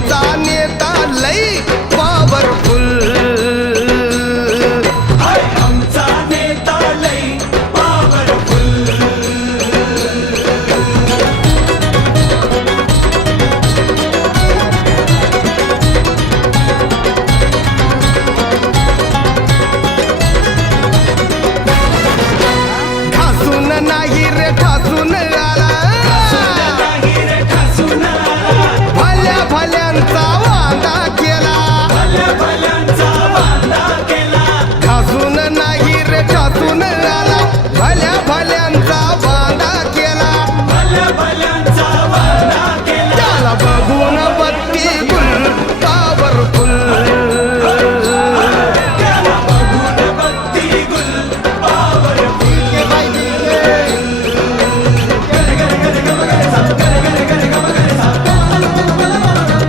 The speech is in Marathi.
आमचा नेता लई पॉवरफुल. आमचा नेता लई पॉवरफुल. घासून नाही रे ठासून आला, नाही रे ठासून आला. भल्या भल्यांचा